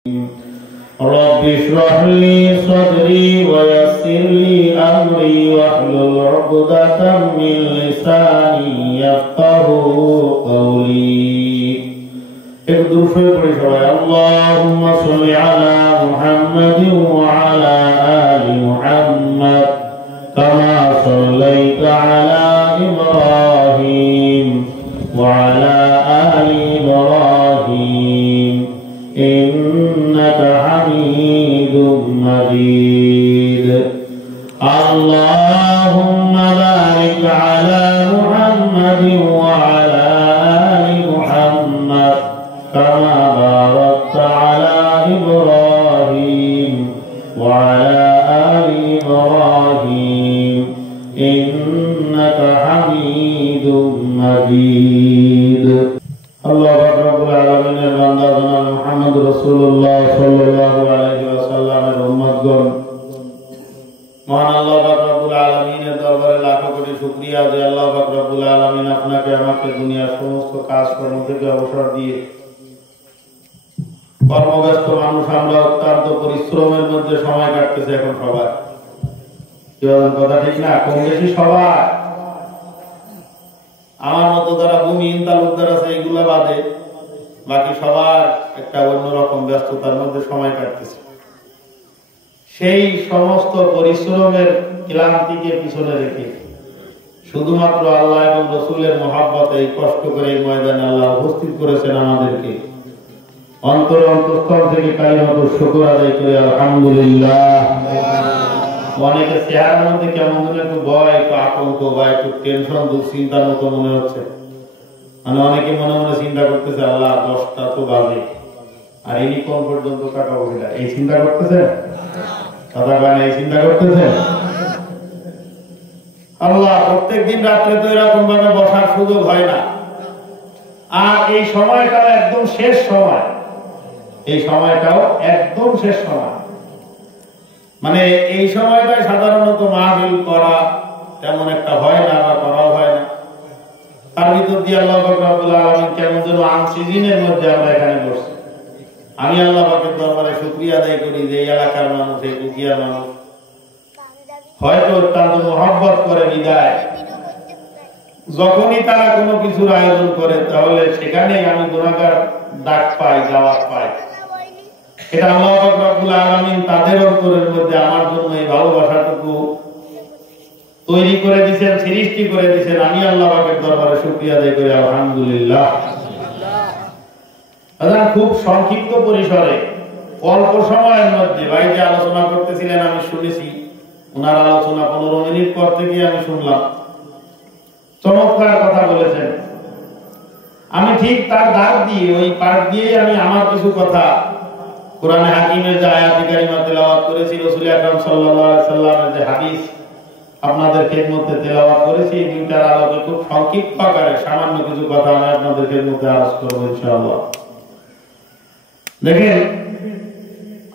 رب اشرح لي صدري ويسر لي أمري واحلل عقدة من لساني يفقهوا قولي اللهم صل على محمد وعلى آل محمد كما صليت على إبراهيم وعلى آل إبراهيم إنك حميد مجيد اللهم بارك على محمد وعلى آل محمد كما باركت على إبراهيم وعلى آل إبراهيم إنك حميد مجيد الله رب العالمين البندہ جناب محمد رسول اللہ صلی اللہ علیہ وسلم উম্মতগণ মহান আল্লাহ পাক রব্বুল আলামিনের দরবারে লাখ কোটি শুকরিয়া যে আল্লাহ পাক রব্বুল আলামিন আপনাকে আমাকে দুনিয়ার সমস্ত কাজকর্ম থেকে অবসর দিয়ে কর্মব্যস্ত মানুষ আমরা অত্যন্ত পরিশ্রমের মধ্যে সময় কাটতেছে এখন সবাই কি বলেন কথা ঠিক না কম বেশি সবাই আমার মতো যারা ভূমিহীন তালুকদার আছে এগুলা বাদে বাকি সবার একটা অন্যরকম ব্যস্ততার মধ্যে সময় কাটতেছে সেই সমস্ত পরিশ্রমের ক্লান্তিকে পিছনে রেখে শুধুমাত্র আল্লাহ এবং রাসূলের মহব্বতে এই কষ্ট করে এই ময়দানে আল্লাহ উপস্থিত করেছেন আমাদেরকে অন্তর অন্তঃস্থল থেকে কালিমাত শুকর আদায় করে আলহামদুলিল্লাহ অনেকে চেহারার মধ্যে কেমন যেন একটু ভয় একটু আতঙ্ক বা একটু টেনশন দুশ্চিন্তার মতো মনে হচ্ছে মানে অনেকে মনে মনে চিন্তা করতেছে আল্লাহ 10টা তো বাজে আর ইনি কোন পর্যন্ত কাটাবো এটা এই চিন্তা করতেছে কথা গানে এই চিন্তা করতেছে আল্লাহ প্রত্যেকদিন রাত্রে তো এরকম ভাবে বসার সুযোগ হয় না আর এই সময়টা একদম শেষ সময় এই সময়টাও একদম শেষ সময় মানে এই সময়টা সাধারণত মাহফিল করা তেমন একটা হয় না বা করাও হয় না তার ভিতর দিয়ে আল্লাহ পাক রব্বুল আলামিন কেমন যেন আনসিজনের মধ্যে আমরা এখানে বসছি আমি আল্লাহ পাকের দরবারে শুকরিয়া আদায় করি যে এই এলাকার মানুষ এই কুকিয়ার মানুষ হয়তো অত্যন্ত মহব্বত করে বিদায় যখনই তারা কোনো কিছুর আয়োজন করে তাহলে সেখানেই আমি গুনাহগার ডাক পাই দাওয়াত পাই এটা আল্লাহ পাক রব্বুল আলামিন তাদের অন্তরের মধ্যে আমার জন্য এই ভালোবাসাটুকু তৈরি করে দিয়েছেন সৃষ্টি করে দিয়েছেন আমি আল্লাহ পাকের দরবারে শুকরিয়া আদায় করি আলহামদুলিল্লাহ আজান খুব সংক্ষিপ্ত পরিসরে অল্প সময়ের মধ্যে ভাই যে আলোচনা করতেছিলেন আমি শুনেছি ওনার আলোচনা 15 মিনিট পর থেকে আমি শুনলাম চমৎকার কথা বলেছেন আমি ঠিক তার দাগ দিয়ে ওই পাঠ দিয়ে আমি আমার কিছু কথা কোরআনে হাকিমের যে আয়াত কারিমা তেলাওয়াত করেছি রাসূল আকরাম সাল্লাল্লাহু আলাইহি সাল্লামের যে হাদিস আপনাদের খেদমতে তেলাওয়াত করেছি এই দুইটার আলোকে খুব সংক্ষিপ্ত আকারে সামান্য কিছু কথা আমি আপনাদের খেদমতে আরজ করব ইনশাআল্লাহ দেখেন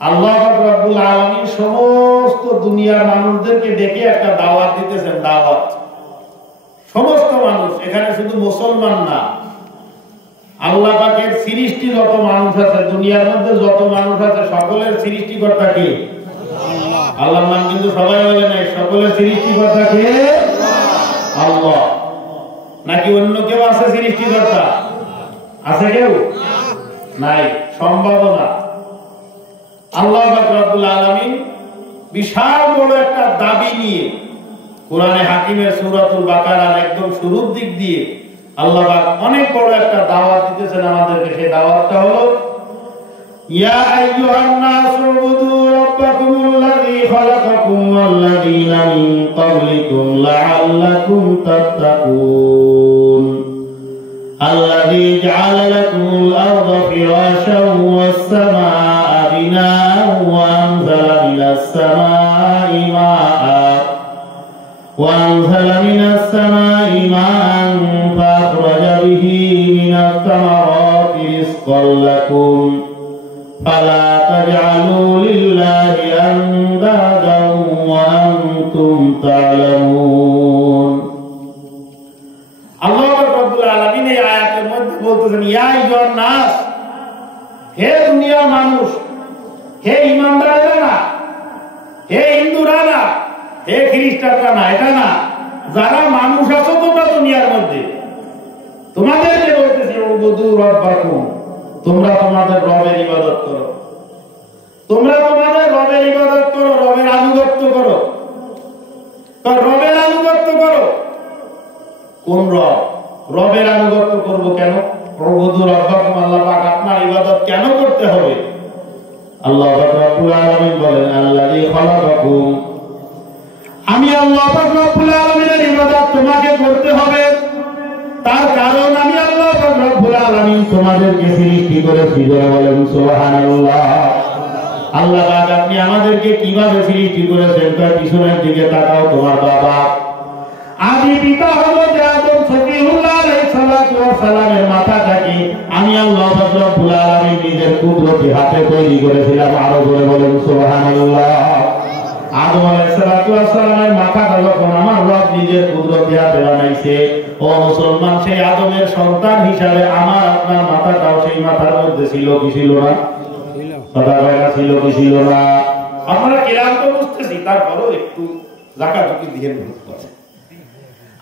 আল্লাহ রাব্বুল আলামিন সমস্ত দুনিয়ার মানুষদেরকে ডেকে একটা দাওয়াত দিতেছেন দাওয়াত সমস্ত মানুষ এখানে শুধু মুসলমান না আল্লাহ পাকের সৃষ্টি যত মানুষ আছে দুনিয়ার মধ্যে যত মানুষ আছে সকলের সৃষ্টিকর্তা কে আল্লাহ আল্লাহর নাম কিন্তু সবাই বলে নাই সকলের সৃষ্টিকর্তা কে আল্লাহ নাকি অন্য কেউ আছে সৃষ্টিকর্তা আছে কেউ নাই সম্ভাবনা আল্লাহ পাক রব্বুল আলামিন বিশাল বড় একটা দাবি নিয়ে কোরআনে হাকিমের সূরাতুল বাকারার একদম শুরুর দিক দিয়ে আল্লাহ পাক অনেক বড় একটা দাওয়াত দিতেছেন আমাদেরকে সেই দাওয়াতটা হলো ইয়া আইয়ুহান নাসু উবুদু রাব্বাকুমুল্লাযী খালাকাকুম ওয়াল্লাযীনা মিন ক্বাবলিকুম লাআল্লাকুম তাত্তাকুন আল্লাযী জাআলা লাকুমুল আরদা ফিরাশান ওয়াস সামাআ বিনাআন ওয়া আনজালা মিনাস সামাঈ মাআ وأنزل من السماء ماء فأخرج به من الثمرات رزقا لكم فلا تجعلوا لله أندادا وأنتم تعلمون الله رب العالمين এই আয়াতের মধ্যে বলতেছেন ইয়া আইয়ুহান নাস হে দুনিয়ার মানুষ হে ইমানদারেরা না, হে হিন্দুরা না, হে খ্রিস্টানরা না, এটা না। যারা মানুষ আছো তোমরা দুনিয়ার মধ্যে, তোমাদেরকে বলতেছি উবুদু রাব্বাকুম, তোমরা তোমাদের রবের ইবাদত করো, তোমরা তোমাদের রবের ইবাদত করো, রবের আনুগত্য করো। রবের আনুগত্য করো। কোন রব? রবের আনুগত্য করব কেন? উবুদু রাব্বাকুম, আল্লাহ পাক আপনার ইবাদত কেন করতে হবে? আল্লাহ পাক রব্বুল আলামিন বলেন আল্লাযী খালাকাকুম, আমি আল্লাহ পাক রব্বুল আলামিনের ইবাদত তোমাকে করতে হবে, তার কারণ আমি আল্লাহ পাক রব্বুল আলামিন তোমাদেরকে সৃষ্টি করেছি। যারা বলেন সুবহানাল্লাহ। আল্লাহ পাক আপনি আমাদেরকে কিভাবে সৃষ্টি করেছেন? তার পিছনের দিকে তাকাও, তোমার বাবা আদি পিতা হলো আদম সফিউল্লাহ আলাইহিস সালাতু ওয়াস সালামের মাথাটাকে আমি আল্লাহ পাক রব্বুল আলামিন নিজের কুদরতি হাতে তৈরি করেছিলাম। আরো জোরে বলেন সুবহানাল্লাহ। আদম আলাইহিস সালাতু ওয়াস সালামের মাথাটা যখন আমার রব নিজের কুদরতি হাতে বানাইছে, ও মুসলমান, সেই আদমের সন্তান হিসাবে আমার আপনার মাথাটাও সেই মাথার মধ্যে ছিল কি ছিল না? কথা বলা ছিল কি ছিল না? আপনারা কিরাম তো বুঝতেছি, তারপরও একটু জাকাতুকি দিয়ে বুঝতে।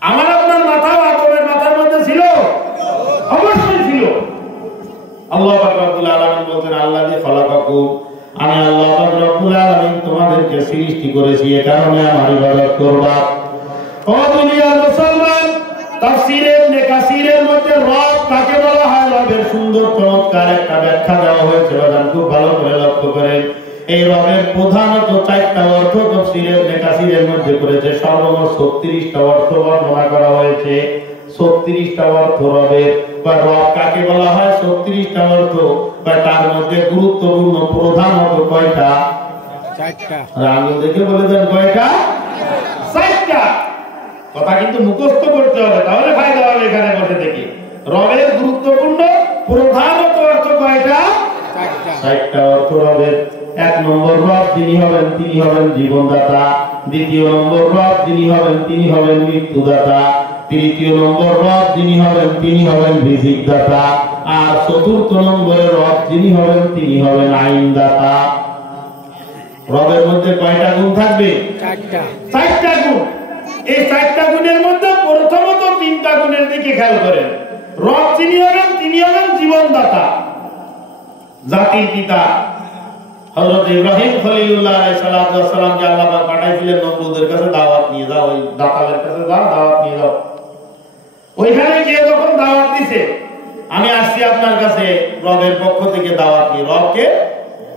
আমার আপনার মাথাও আদমের মাথার মধ্যে ছিল, অবশ্যই ছিল। আল্লাহ পাক রব্বুল আলামিন বলেন আল্লাযী খালাকাকুম, আমি আল্লাহ পাক রব্বুল আলামিন তোমাদেরকে সৃষ্টি করেছি, এই কারণে আমার ইবাদত করবা। ও দুনিয়ার মুসলমান, তাফসীরে ইবনে কাসিরের মধ্যে রব কাকে বলা হয়, রবের সুন্দর চমৎকার একটা ব্যাখ্যা দেওয়া হয়েছে। বাজান খুব ভালো করে লক্ষ্য করেন। এই রবের প্রধানত 4টা অর্থ তাফসীরে ইবনে কাসিরের মধ্যে করেছে। সর্বমোট 36টা অর্থ বর্ণনা করা হয়েছে। 36টা অর্থ রবের বা রব কাকে বলা হয়, 36টা অর্থ। বা তার মধ্যে গুরুত্বপূর্ণ প্রধানত কয়টা? 4টা। আঙ্গুল দেখে বলে দেন কয়টা? 4টা। কথা কিন্তু মুখস্থ করতে হবে, তাহলে ফায়দা হবে এখানে বসে দেখি। রবের গুরুত্বপূর্ণ প্রধানত অর্থ কয়টা? 4টা অর্থ রবের। 1 নম্বর রব যিনি হবেন তিনি হবেন জীবনদাতা। 2য় নম্বর রব যিনি হবেন তিনি হবেন মৃত্যুদাতা। 3য় নম্বর রব যিনি হবেন তিনি হবেন রিজিকদাতা। আর 4র্থ নম্বরের রব যিনি হবেন তিনি হবেন আইনদাতা। রবের মধ্যে কয়টা গুণ থাকবে? 4টা গুণ। এই 4টা গুণের মধ্যে প্রথমত 3টা গুণের দিকে খেয়াল করেন। রব যিনি হবেন তিনি হবেন জীবনদাতা, জাতির পিতা। হযরত ইব্রাহিম খলিলুল্লাহ আলাইহিস সালাতু ওয়াস সালামকে আল্লাহ পাক পাঠাইছিলেন নমরুদের কাছে, দাওয়াত নিয়ে যাও, ওই দাতালের কাছে যাও, দাওয়াত নিয়ে যাও। ওইখানে গিয়ে যখন দাওয়াত দিছে, আমি আসছি আপনার কাছে রবের পক্ষ থেকে দাওয়াত নিয়ে। রবকে,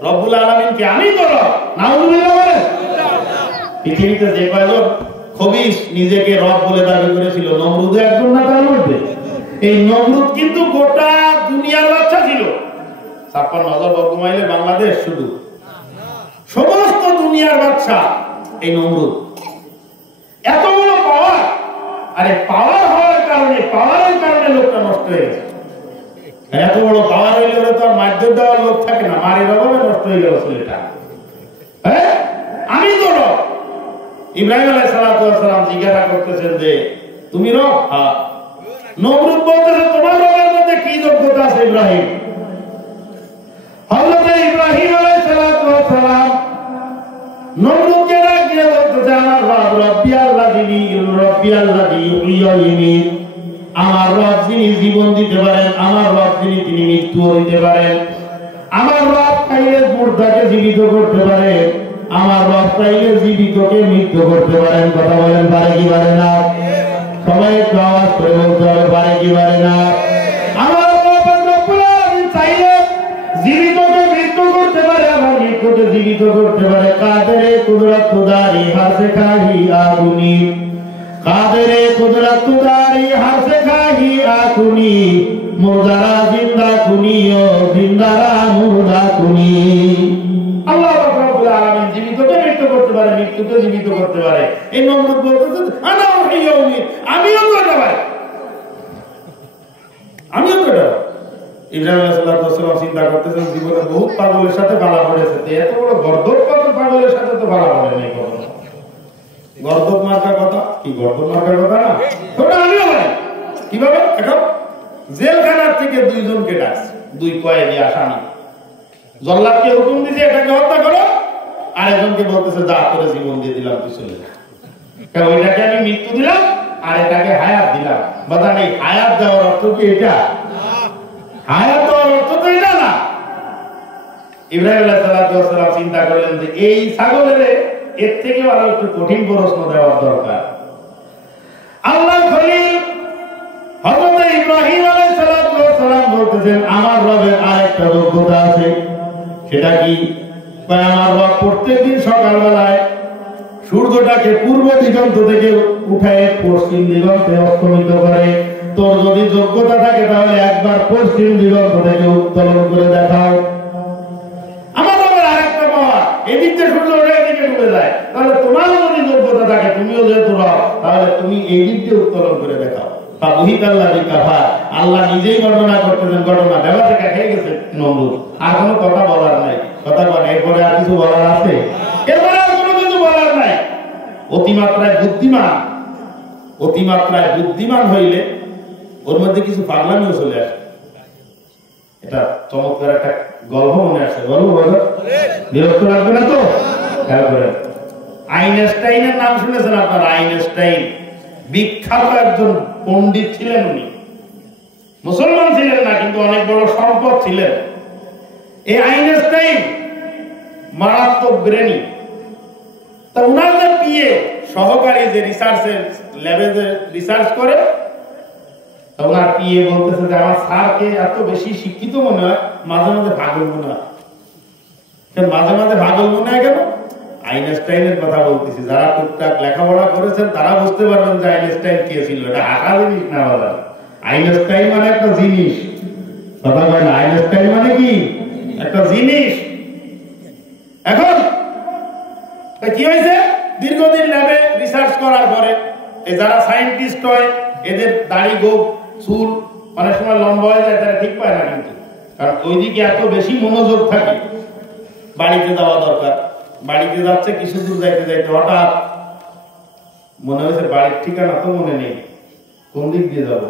রব্বুল আলামিনকে, আমি তো রব। নাউযুবিল্লাহ বলেন। পৃথিবীতে যে কয়জন খবিস নিজেকে রব বলে দাবি করেছিল, নমরুদ একজন না তার মধ্যে? এই নমরুদ কিন্তু গোটা দুনিয়ার বাদশা ছিল। 56,000 বর্গ মাইলে বাংলাদেশ, শুধু সমস্ত দুনিয়ার বাদশা এই নমরুদ। এত বড় পাওয়ার, আরে পাওয়ার হওয়ার কারণে, পাওয়ারের কারণে লোকটা নষ্ট হয়ে গেছে। এত বড় পাওয়ার হইলে ওরা তো আর মারধর দেওয়ার লোক থাকে না, মারের অভাবে নষ্ট হয়ে গেল ছেলেটা। হ্যাঁ, আমি তো রব। ইব্রাহিম আলাইহিস সালাতু ওয়াস সালাম জিজ্ঞাসা করতেছেন যে তুমি রব? হ্যাঁ। নমরুদ বলতেছে তোমার রবের মধ্যে কি যোগ্যতা আছে ইব্রাহিম? হযরত ইব্রাহিম আলাইহিস সালাতু ওয়াস সালাম নমরুদকে ডাক দিয়ে বলতেছে আমার রব রব্বিয়াল্লাযী ইউহয়ী, আমার রব যিনি জীবন দিতে পারেন, আমার রব যিনি তিনি মৃত্যু দিতে পারেন, আমার রব চাইলে মুর্দাকে জীবিত করতে পারে, আমার রব চাইলে জীবিতকে মৃত্যু করতে পারেন। কথা বলেন, পারে কি পারে না? সবাই একটু আওয়াজ করে বলতে হবে, পারে কি পারে না? আমার রব্বুল আলামিন চাইলে জীবিতকে মৃত্যু করতে পারে, আমার মৃত্যুকে জীবিত করতে পারে। কাদেরে কুদরতুদারি হাসে খাহি আগুনি, কাদেরে কুদরতুদারি হাসে খাহি আগুনি, মুর্দারা জিন্দা কুনি ও জিন্দারা মুর্দা কুনি। আল্লাহ রব্বুল আলামিন জীবিতকে মৃত্যু করতে পারে, মৃত্যুকে জীবিত করতে পারে। এই নমরুদ বলতেছে আনা উহয়ী, আমিও তো এটা পারি, আমিও তো এটা। ইব্রাহিম আলাইহিস সালাম চিন্তা করতেছেন জীবনে বহুত পাগলের সাথে পালা পড়েছে, এত বড় গর্দভ পাগলের সাথে তো পালা পড়ে নাই। গর্দভ মার্কা কথা কি? গর্দভ মার্কার কথা না, ওটা আমিও পারি। কিভাবে? এখন জেলখানার থেকে 2 জনকে ডাকছে, 2 কয়েদি আসামি। জল্লাদকে হুকুম দিছে এটাকে হত্যা করো, আরেকজনকে বলতেছে যা করে জীবন দিয়ে দিলাম তুই চলে যা, কারণ ওইটাকে আমি মৃত্যু দিলাম আর এটাকে হায়াত দিলাম। বাবা এই হায়াত দেওয়ার অর্থ কি এটা? হায়াত দেওয়ার অর্থ তো এটা না। ইব্রাহিম আলাইহিস সালাম চিন্তা করলেন যে এই ছাগলের এর থেকে আরো একটু কঠিন প্রশ্ন দেওয়ার দরকার। আল্লাহ খলিল হযরত ইব্রাহিম আলাইহিস সালাম বলতেছেন আমার রবের আরেকটা যোগ্যতা আছে। সেটা কি? আমার রব প্রত্যেকদিন সকালবেলায় সূর্যটাকে পূর্ব দিগন্ত থেকে উঠায় পশ্চিম দিগন্তে অস্তমিত করে। তোর যদি যোগ্যতা থাকে তাহলে একবার পশ্চিম দিগন্ত থেকে উত্তোলন করে দেখাও। আমার রবের আরেকটা পাওয়া, এদিক থেকে সূর্য ওঠে এদিকে ডুবে যায়, তাহলে তোমার যদি যোগ্যতা থাকে, তুমিও যেহেতু রব, তাহলে তুমি এই দিক দিয়ে উত্তোলন করে দেখাও। আল্লাহ নিজেই বর্ণনা করতেছেন ঘটনা, দেওয়া থেকে খেয়ে গেছে নমরুদ, আর কোনো কথা বলার নাই। কথা বলে এরপরে আর কিছু বলার আছে? এরপরে আর কোনো কিছু বলার নাই। অতিমাত্রায় বুদ্ধিমান হইলে ওর মধ্যে কিছু পাগলামিও চলে আসে। এটা চমৎকার একটা গল্প মনে আসছে, বলবো বলো? বিরক্ত লাগবে না তো? খেয়াল করেন, আইনস্টাইনের নাম শুনেছেন আপনারা? আইনস্টাইন বিখ্যাত একজন পণ্ডিত ছিলেন। উনি মুসলমান ছিলেন না, কিন্তু অনেক বড় সম্পদ ছিলেন। এই আইনস্টাইন মারাত্মক ব্রেনি। তা উনার যে পিএ সহকারী যে রিসার্চের ল্যাবে যে রিসার্চ করে, তা উনার পিএ বলতেছে যে আমার স্যারকে এত বেশি শিক্ষিত মনে হয়, মাঝে মাঝে পাগল মনে হয়। মাঝে মাঝে পাগল মনে হয় কেন? আইনস্টাইনের কথা বলতেছি। যারা টুকটাক লেখাপড়া করেছেন তারা বুঝতে পারবেন যে আইনস্টাইন কে ছিল। এটা হাঁটা জিনিস না বলা। আইনস্টাইন মানে একটা জিনিস, কথা বলে না। আইনস্টাইন মানে কি? একটা জিনিস। এখন কি হয়েছে? দীর্ঘদিন ল্যাবে রিসার্চ করার পরে যারা সায়েন্টিস্ট হয় এদের দাড়ি গোঁফ চুল অনেক সময় লম্বা হয়ে যায়, তারা ঠিক পায় না। কিন্তু কারণ ওইদিকে এত বেশি মনোযোগ থাকে। বাড়িতে যাওয়া দরকার, বাড়িতে যাচ্ছে, কিছু দূর যাইতে যাইতে হঠাৎ মনে হয়েছে বাড়ির ঠিকানা তো মনে নেই, কোন দিক দিয়ে যাব।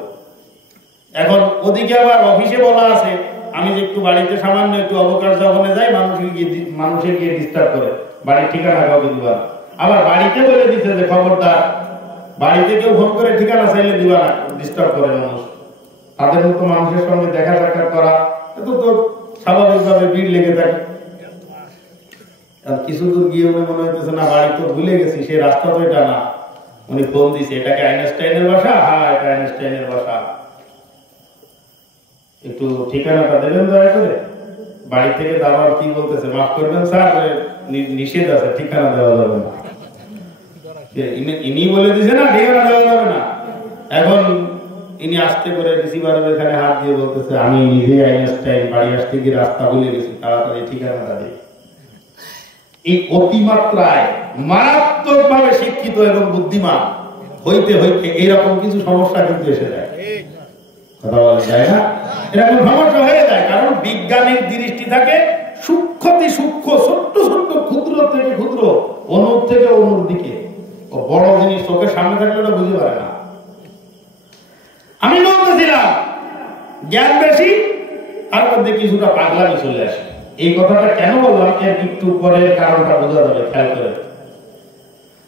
এখন ওদিকে আবার অফিসে বলা আছে আমি যে একটু বাড়িতে সামান্য একটু অবকাশ যাপনে যাই, মানুষের গিয়ে ডিস্টার্ব করে, বাড়ির ঠিকানা কাউকে দিবা না। আবার বাড়িতে বলে দিচ্ছে যে খবরদার বাড়িতে কেউ ফোন করে ঠিকানা চাইলে দিবা না, ডিস্টার্ব করে মানুষ। তাদের মতো মানুষের সঙ্গে দেখা সাক্ষাৎ করা এত তো স্বাভাবিকভাবে ভিড় লেগে থাকে। কিছু দূর গিয়ে উনি মনে হইতেছে না বাড়ি তো ভুলে গেছি, সে রাস্তা তো এটা না। উনি ফোন দিছে, এটাকে আইনস্টাইনের বাসা? হ্যাঁ, এটা আইনস্টাইনের বাসা, একটু ঠিকানাটা দেবেন দয়া করে। বাড়ি থেকে দাবার কি বলতেছে, মাফ করবেন স্যার, নিষেধ আছে, ঠিকানা দেওয়া যাবে না। ইনি বলে দিছে না ঠিকানা দেওয়া যাবে না। এখন ইনি আসতে করে রিসিভারের এখানে হাত দিয়ে বলতেছে আমি নিজে আইনস্টাইন, বাড়ি আসতে গিয়ে রাস্তা ভুলে গেছি, তাড়াতাড়ি ঠিকানাটা দিই। এই অতিমাত্রায় মারাত্মক ভাবে শিক্ষিত এবং বুদ্ধিমান হইতে হইতে এইরকম কিছু সমস্যা কিন্তু এসে যায়। কথা বলা যায় না? এরকম সমস্যা হয়ে যায়, কারণ বিজ্ঞানের দৃষ্টি থাকে সূক্ষ্মতি সূক্ষ্ম, ছোট্ট ছোট্ট, ক্ষুদ্র থেকে ক্ষুদ্র, অনুর থেকে অনুর দিকে। ও বড় জিনিস চোখের সামনে থাকলে ওটা বুঝতে পারে না। আমি বলতেছিলাম জ্ঞান বেশি, তার মধ্যে কিছুটা পাগলামি চলে আসে। এই কথাটা কেন বললাম এর একটু পরে কারণটা বোঝা যাবে, খেয়াল করে।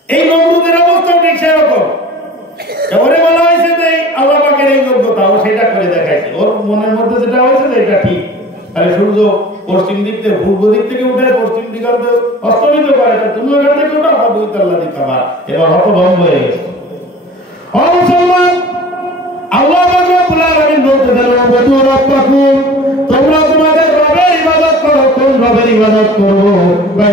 এই নমরুদের অবস্থা ঠিক সেরকম। ওরে বলা হয়েছে যে আল্লাহ পাকের এই যোগ্যতা, ও সেটা করে দেখাইছে। ওর মনের মধ্যে যেটা হয়েছে যে এটা ঠিক, তাহলে সূর্য পশ্চিম দিক থেকে পূর্ব দিক থেকে উঠে পশ্চিম দিগন্তে অস্তমিত করে, তুমি ওখান থেকে ওঠা আল্লাহ দিকে আবার। এবার হতভম্ব হয়ে গেছে। আল্লাহ রাব্বুল আলামিন বলতেছেন তোমরা তোমাদের রবের ইবাদত করো। কোন রবের ইবাদত করবো?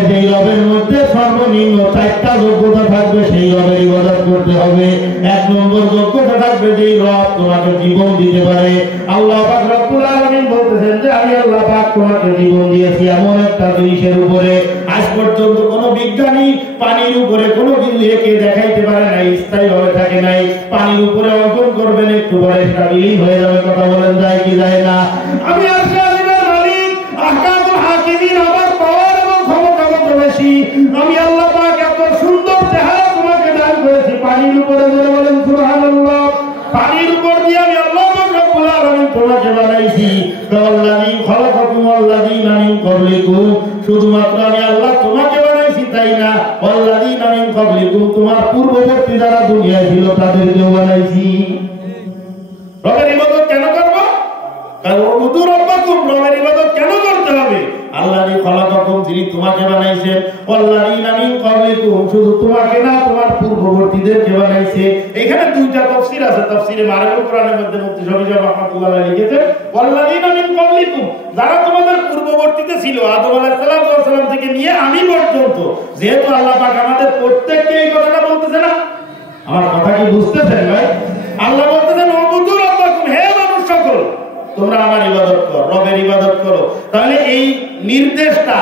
সেই রবের মধ্যে সর্বনিম্ন 4টা যোগ্যতা থাকবে, সেই রবের ইবাদত করতে হবে। 1 নম্বর যোগ্যতা থাকবে যেই রব তোমাকে জীবন দিতে পারে। আল্লাহ পাক রব্বুল আলামিন বলতেছেন যে আমি আল্লাহ পাক তোমাকে জীবন দিয়েছি এমন একটা জিনিসের উপরে আজ পর্যন্ত কোন বিজ্ঞানী পানির উপরে কোনো কিছু এঁকে দেখাইতে পারে নাই, স্থায়ী ভাবে থাকে নাই। পানির উপরে অঙ্কন করবেন, একটু পরে সেটা বিলীন হয়ে যাবে। কথা বলেন যায় কি যায় না? আমি আমি আল্লাহ পাক এত সুন্দর চেহারা তোমাকে দান করেছি পানির উপরে, বলেন সুবহানাল্লাহ। পানির উপর দিয়ে আমি আল্লাহ পাক রব্বুল আলামিন তোমাকে বানাইছি। আল্লাযী খালাকাকুম আল্লাযীনা মিন ক্বাবলিকুম, শুধুমাত্র আমি আল্লাহ তোমাকে বানাইছি তাই না, ওয়াল্লাযীনা মিন ক্বাবলিকুম, তোমার পূর্ববর্তী যারা দুনিয়ায় ছিল তাদেরকেও বানাইছি। রবের ইবাদত কেন করব? কারণ উবুদু রাব্বাকুম, রবের ইবাদত কেন করতে হবে? আল্লাযী খালাকাকুম, যিনি তোমাকে বানাইছেন, ওয়াল্লাযীনা মিন ক্বাবলিকুম, শুধু তোমাকে না তোমার পূর্ববর্তীদেরকে বানাইছে। এখানে দুইটা তাফসীর আছে। তাফসীরে মারিফুল কোরআনের মধ্যে মুফতি শফি সাহেব রাহমাতুল্লাহ আলাইহি লিখেছেন, ওয়াল্লাযীনা মিন ক্বাবলিকুম, যারা তোমাদের পূর্ববর্তীতে ছিল আদম আলাইহিস সালাম থেকে নিয়ে আমি পর্যন্ত। যেহেতু আল্লাহ পাক আমাদের প্রত্যেককে এই কথাটা বলতেছে না, আমার কথা কি বুঝতেছেন ভাই? আল্লাহ বলতেছেন উবুদু রাব্বাকুম, হে মানুষ সকল তোমরা আমার ইবাদত করো, রবের ইবাদত করো। তাহলে এই নির্দেশটা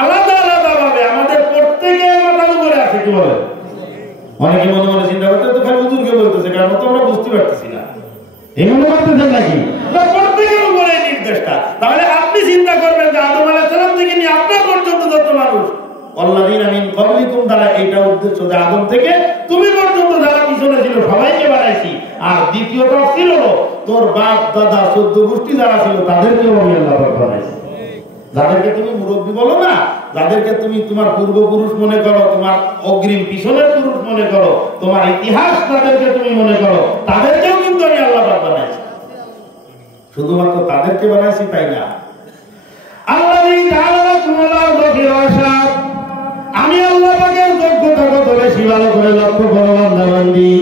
আলাদা আলাদা ভাবে আমাদের প্রত্যেকের মাথার উপরে আছে। কি বলে? অনেকে মনে মনে চিন্তা করতে তো খালি হুজুরকে বলতেছে, কারণ তো আমরা বুঝতে পারতেছি না। এই মনে করতেছেন নাকি প্রত্যেকের উপরে এই নির্দেশটা? তাহলে আপনি চিন্তা করবেন যে আদম আলাইহিস সালাম থেকে নিয়ে আপনার পর্যন্ত যত মানুষ, ওয়াল্লাযীনা মিন ক্বাবলিকুম দ্বারা এটা উদ্দেশ্য যে আদম থেকে তুমি পর্যন্ত যারা পিছনে ছিল সবাইকে বানাইছি। আর দ্বিতীয় তাফসীর হলো তোর বাপ দাদা 14 গোষ্ঠী যারা ছিল তাদেরকেও আমি আল্লাহ পাক বানাইছি। যাদেরকে তুমি মুরব্বী বলো না, যাদেরকে তুমি তোমার পূর্বপুরুষ মনে করো, তোমার অগ্রিম পিছনের পুরুষ মনে করো, তোমার ইতিহাস যাদেরকে তুমি মনে করো, তাদেরকেও কিন্তু আমি আল্লাহ পাক বানাইছি। শুধুমাত্র তাদেরকে বানাইছি তাই না। আল্লাযী জাআলা লাকুমুল আরদা ফিরাশা, আমি আল্লাহ পাকের যোগ্যতা কত বেশি ভালো করে লক্ষ্য করো বান্দাবান্দি।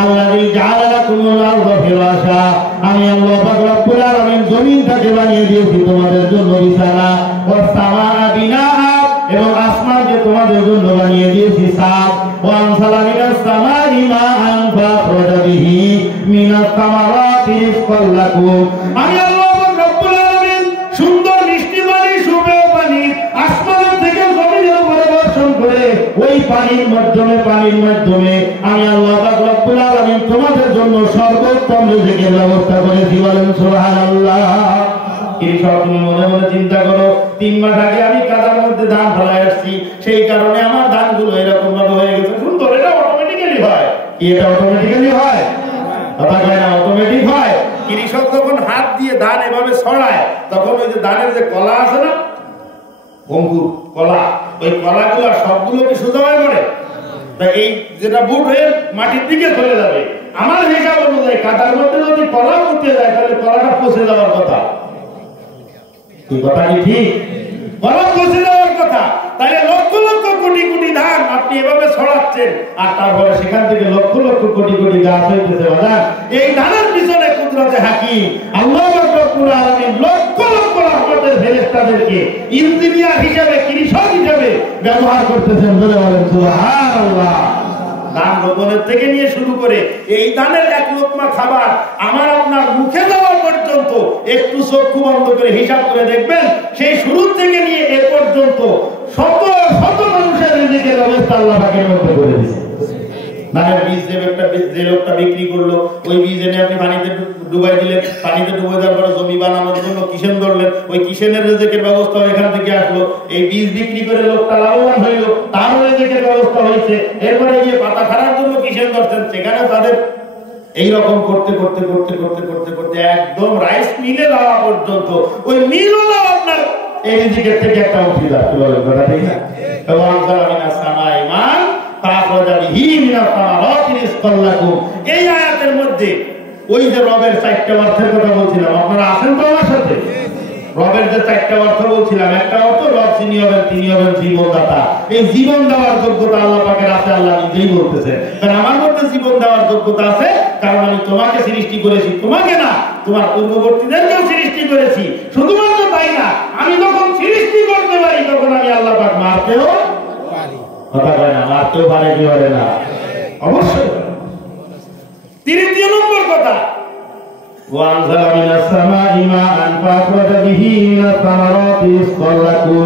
আল্লাযী জাআলা লাকুমুল আরদা ফিরাশা, আমি আল্লাহ পাক রব্বুল আলামিন জমিনটাকে বানিয়ে দিয়েছি তোমাদের জন্য বিছানা, ওয়াস সামাআ বিনাআ, এবং আসমানকে তোমাদের জন্য বানিয়ে দিয়েছি ছাদ, ওয়া আনসালা মিনাস সামাই মাআন ফাখরাজা বিহি মিনাস সামারাতি রিজকাল লাকুম, আমি আল্লাহ পাক রব্বুল আলামিন সুন্দর মিষ্টি পানি, সুপেয় পানি আসমান থেকে জমিনের উপরে বর্ষণ করে ওই পানির মাধ্যমে আমি আল্লাহ পাক রব্বুল আলামিন তোমাদের জন্য সর্বোত্তম রিজিকের ব্যবস্থা করেছি। বলেন সুবহানাল্লাহ। কৃষক তুমি মনে মনে চিন্তা করো, 3 মাস আগে আমি কাদার মধ্যে ধান ফলাই আসছি, সেই কারণে আমার ধানগুলো এরকম ভাবে হয়ে গেছে সুন্দর। এটা অটোমেটিক্যালি হয় কি? এটা অটোমেটিক্যালি হয়? কথা কয় না, অটোমেটিক হয়। কৃষক যখন হাত দিয়ে ধান এভাবে ছড়ায়, তখন ওই যে ধানের যে কলা আছে না, অঙ্কুর কলা, ওই কলাগুলো সবগুলো কি সোজা হয়ে পড়ে? তা এই যেটা বুট হয়ে মাটির দিকে চলে যাবে, আমার হিসাব অনুযায়ী কাদার মধ্যে যদি কলা উঠে যায় তাহলে কলাটা পচে যাওয়ার কথা। কি কথা কি ঠিক? কলা পচে যাওয়ার কথা। তাহলে লক্ষ লক্ষ কোটি কোটি ধান আপনি এভাবে ছড়াচ্ছেন, আর তারপরে সেখান থেকে লক্ষ লক্ষ কোটি কোটি গাছ হইতেছে। বাজার এই ধানের পিছনে কুদরতে হাকিম আল্লাহ রব্বুল আলামিন লক্ষ লক্ষ রহমতের ফেরেশতাদেরকে ইঞ্জিনিয়ার হিসেবে, কৃষক হিসেবে ব্যবহার করতেছেন। বলে বলেন সুবহানাল্লাহ। ধান রোপণের থেকে নিয়ে শুরু করে এই ধানের এক লোকমা খাবার আমার আপনার মুখে দেওয়া পর্যন্ত একটু চক্ষু বন্ধ করে হিসাব করে দেখবেন, সেই শুরু থেকে নিয়ে এ পর্যন্ত শত শত মানুষের রিজিকের ব্যবস্থা আল্লাহ পাকের মধ্যে করে দিয়েছে। ধানের বীজ যে লোকটা বিক্রি করলো, ওই বীজ এনে আপনি পানিতে ডুবাই দিলেন, পানিতে ডুবাই দেওয়ার পরে জমি বানানোর জন্য কিষেন ধরলেন, ওই কিষেনের রিজিকের ব্যবস্থা এখান থেকে আসলো। এই বীজ বিক্রি করে লোকটা লাভবান হইলো, তার রিজিকের ব্যবস্থা হয়েছে। এরপরে গিয়ে পাতা খাড়ার জন্য কিষেন ধরছেন, সেখানে তাদের এইরকম করতে করতে করতে করতে করতে করতে একদম রাইস মিলে যাওয়া পর্যন্ত, ওই মিল হলো আপনার এই রিজিকের থেকে একটা অংশীদার। কি বলেন কথা ঠিক না? এবং আনসালা মিনাস সামাই মান ফাখরাজা বিহি মিনাস সামারাতি রিজকাল লাকুম, এই আয়াতের মধ্যে ওই যে রবের 4টা অর্থের কথা বলছিলাম, আপনারা আছেন তো আমার সাথে? রবের যে 4টা অর্থ বলছিলাম, একটা অর্থ রব যিনি হবেন তিনি হবেন জীবনদাতা। এই জীবন দেওয়ার যোগ্যতা আল্লাহ পাকের আছে, আল্লাহ নিজেই বলতেছেন। কারণ আমার মধ্যে জীবন দেওয়ার যোগ্যতা আছে, কারণ আমি তোমাকে সৃষ্টি করেছি, তোমাকে না তোমার পূর্ববর্তীদেরকেও সৃষ্টি করেছি। শুধুমাত্র তাই না, আমি যখন সৃষ্টি করতে পারি তখন আমি আল্লাহ পাক মারতেও পারি। কথা কয় না, মারতেও পারে কি পারে না? অবশ্যই। 3 নম্বর কথা, وأنزل من السماء ماء فأخرج به من الثمرات رزقا لكم